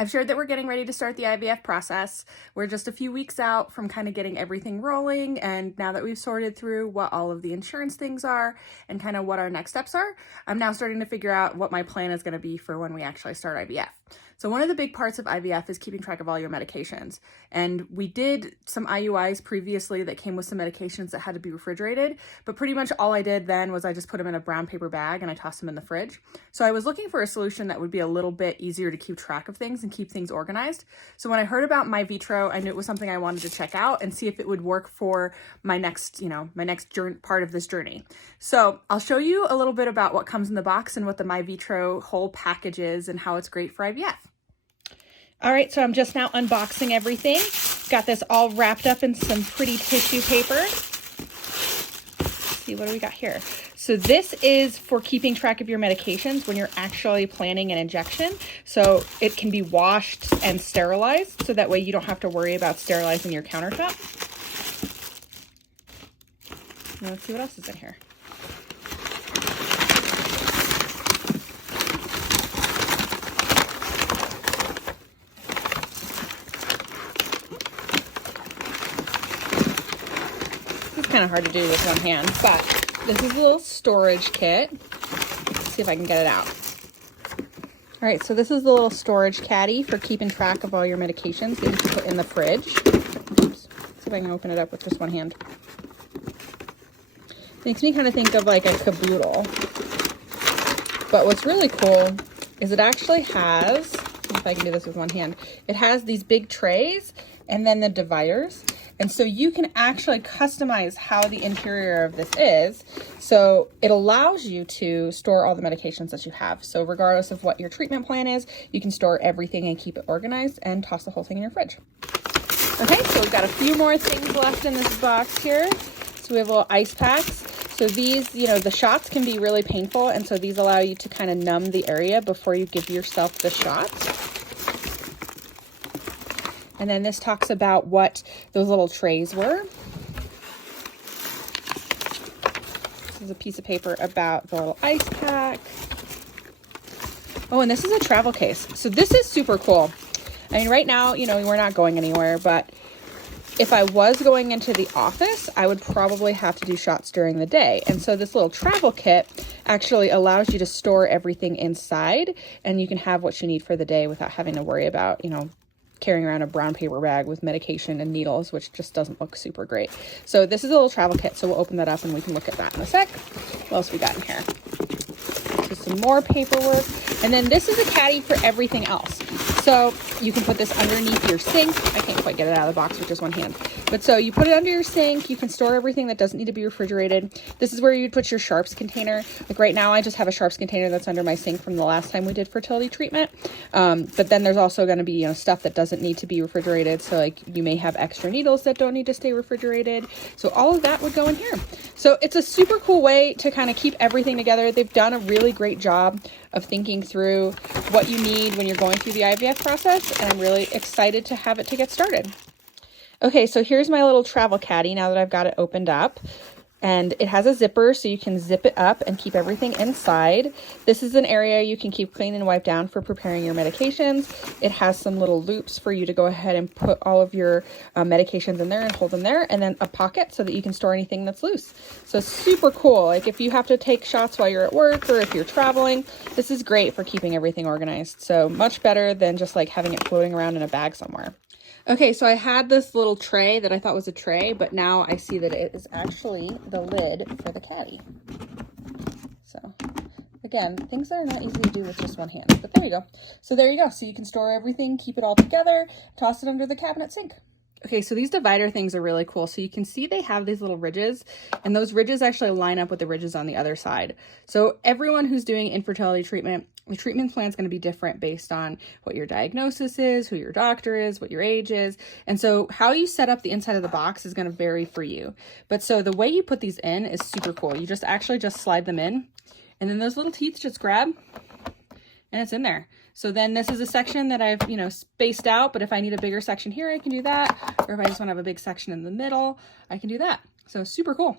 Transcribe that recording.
I've shared that we're getting ready to start the IVF process. We're just a few weeks out from kind of getting everything rolling, and now that we've sorted through what all of the insurance things are and kind of what our next steps are, I'm now starting to figure out what my plan is going to be for when we actually start IVF. So one of the big parts of IVF is keeping track of all your medications. And we did some IUIs previously that came with some medications that had to be refrigerated, but pretty much all I did then was I just put them in a brown paper bag and I tossed them in the fridge. So I was looking for a solution that would be a little bit easier to keep track of things and keep things organized. So when I heard about MyVitro, I knew it was something I wanted to check out and see if it would work for my next, part of this journey. So I'll show you a little bit about what comes in the box and what the MyVitro whole package is and how it's great for IVF. All right, so I'm just now unboxing everything. Got this all wrapped up in some pretty tissue paper. Let's see, what do we got here? So this is for keeping track of your medications when you're actually planning an injection. So it can be washed and sterilized, so that way you don't have to worry about sterilizing your countertop. Now let's see what else is in here. Kind of hard to do with one hand, but this is a little storage kit. Let's see if I can get it out. All right, so this is the little storage caddy for keeping track of all your medications that you can put in the fridge. Oops. See if I can open it up with just one hand. Makes me kind of think of like a caboodle. But what's really cool is it actually has, if I can do this with one hand, it has these big trays and then the dividers. And so you can actually customize how the interior of this is. So it allows you to store all the medications that you have. So regardless of what your treatment plan is, you can store everything and keep it organized and toss the whole thing in your fridge. Okay, so we've got a few more things left in this box here. So we have little ice packs. So these, the shots can be really painful. And so these allow you to kind of numb the area before you give yourself the shot. And then this talks about what those little trays were. This is a piece of paper about the little ice pack. Oh, and this is a travel case. So this is super cool. I mean, right now, we're not going anywhere, but if I was going into the office, I would probably have to do shots during the day. And so this little travel kit actually allows you to store everything inside, and you can have what you need for the day without having to worry about, carrying around a brown paper bag with medication and needles, which just doesn't look super great. So this is a little travel kit, so we'll open that up and we can look at that in a sec. What else we got in here? Just some more paperwork. And then this is a caddy for everything else. So you can put this underneath your sink. I can't quite get it out of the box with just one hand. But so you put it under your sink. You can store everything that doesn't need to be refrigerated. This is where you'd put your sharps container. Like right now, I just have a sharps container that's under my sink from the last time we did fertility treatment. But then there's also going to be, stuff that doesn't need to be refrigerated. So like you may have extra needles that don't need to stay refrigerated. So all of that would go in here. So it's a super cool way to kind of keep everything together. They've done a really great job of thinking through what you need when you're going through the IVF process, and I'm really excited to have it to get started. Okay, so here's my little travel caddy now that I've got it opened up. And it has a zipper, so you can zip it up and keep everything inside. This is an area you can keep clean and wipe down for preparing your medications. It has some little loops for you to go ahead and put all of your medications in there and hold them there, and then a pocket so that you can store anything that's loose. So super cool. Like if you have to take shots while you're at work or if you're traveling, this is great for keeping everything organized. So much better than just like having it floating around in a bag somewhere. Okay, so I had this little tray that I thought was a tray, but now I see that it is actually the lid for the caddy. So again, things that are not easy to do with just one hand, but there you go. So there you go. So you can store everything, keep it all together, toss it under the cabinet sink. Okay, so these divider things are really cool. So you can see they have these little ridges, and those ridges actually line up with the ridges on the other side. So everyone who's doing infertility treatment, the treatment plan is going to be different based on what your diagnosis is, who your doctor is, what your age is. And so how you set up the inside of the box is going to vary for you. But so the way you put these in is super cool. You just slide them in, and then those little teeth just grab, and it's in there. So then this is a section that I've, spaced out, but if I need a bigger section here, I can do that. Or if I just want to have a big section in the middle, I can do that. So super cool.